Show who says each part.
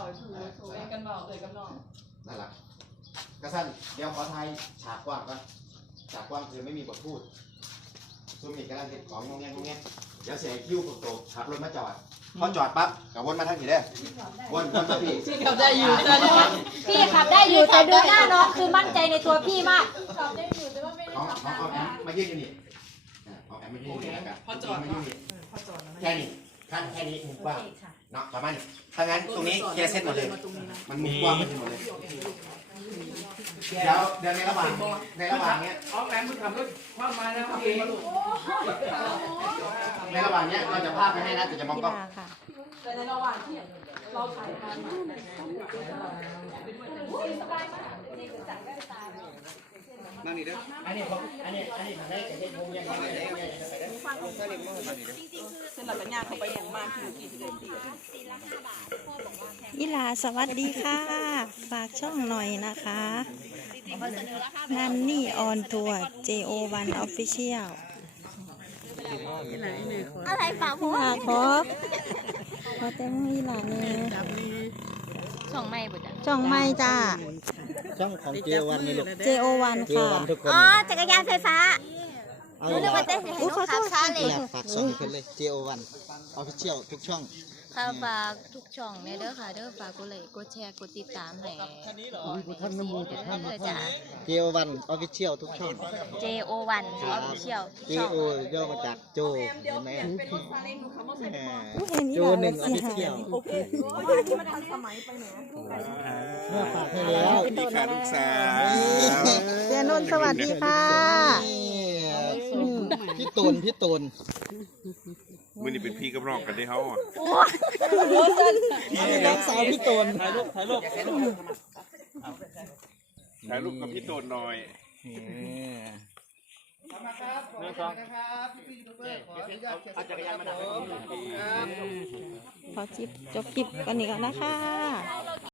Speaker 1: เลยกันบอกเลยกันนอก
Speaker 2: นั่นแหละกระสั้นเดี๋ยวขอไทยฉากกว้างก่อนฉากกว้างคือไม่มีบทพูดซุ่มอีกกำลังเก็บของงงแงงเดี๋ยวเสียคิ้วโตขับรถมาจอดพอจอดปั๊บกับวนมาทางกี่ได้วนมาพี่
Speaker 1: ขับได้อยู่
Speaker 3: พี่ขับได้อยู่แต่ดูหน้าน้องคือมั่นใจในตัวพี่มาก
Speaker 1: ขับได้อยู่แต่ว่าไม่ได้ขับ
Speaker 2: เอาแอมมายืนอยู่นี่เอาแอมมายืนอยู่นี่แล้วกันพอจอดแค่นี้แค่นี้มุมกว้างเนาะประมาณนี้ถ้างั้นตรงนี้เคลียร์เส้นหมดเลยมันมุมกว้างมันหมดเลยเดี๋ยวในระหว่างเนี้ย
Speaker 4: อ๋อแอมมึงขับรถคว่ำมาแล้วเอง
Speaker 2: ในระหว่างเนี้ยเราจะพาไปให้นะแต่จะมองกล้อง
Speaker 1: แต่ในระหว่างที่เราถ่ายกัน
Speaker 4: นั่งนี่เด้อ
Speaker 2: อันนี้ทำได้แต่เห็นมุมยังไง
Speaker 1: เส้นหลักสัญญาเขาไปอย่างมากคือกี่สิบเดือน
Speaker 3: ยิลาสวัสดีค่ะฝากช่องหน่อยนะคะนันนี่ออนทัวร์ JO1 Official
Speaker 5: อะไรฝากผม
Speaker 3: ขอแต้มยิลาเลย
Speaker 5: ช่องไม่บุจ้ะ
Speaker 3: ช่องไม่จ้า
Speaker 6: ช่องของ JO1 นี่ลูก
Speaker 3: JO1 ค่ะ
Speaker 6: ทุกคน
Speaker 5: อ๋อจักรยานไฟฟ้ารู้เรื่องว่าจะเห็นลูกค้าช้าเลย
Speaker 6: ฝากช่องให้เพิ่นเลย JO1 Official ทุกช่อง
Speaker 5: ค่ะฝากทุกช่องเนี่ยเด้อค่ะเด้อฝากกดไลค์กดแชร์กดติดตามให้ท่านน้ำมูลท่านจ้ะ
Speaker 6: JO1 Official ทุกช่อง
Speaker 5: JO1 Official
Speaker 6: JO ย่อมาจากโจเห็นไหมโจ1 Official ฝากให้แล้ว
Speaker 7: นี่ค่ะลูกสาว
Speaker 3: เสียนนท์สวัสดีค่ะ
Speaker 6: พี่ตูน
Speaker 7: มือนี่เป็นพี่กับน้องกันได้เขาอ่ะ
Speaker 6: น้องสาวพี่ตูน
Speaker 7: ถ่ายรูปกับพี่ตูนหน่อย
Speaker 3: ขอจบคลิปกันนี้ก่อนนะคะ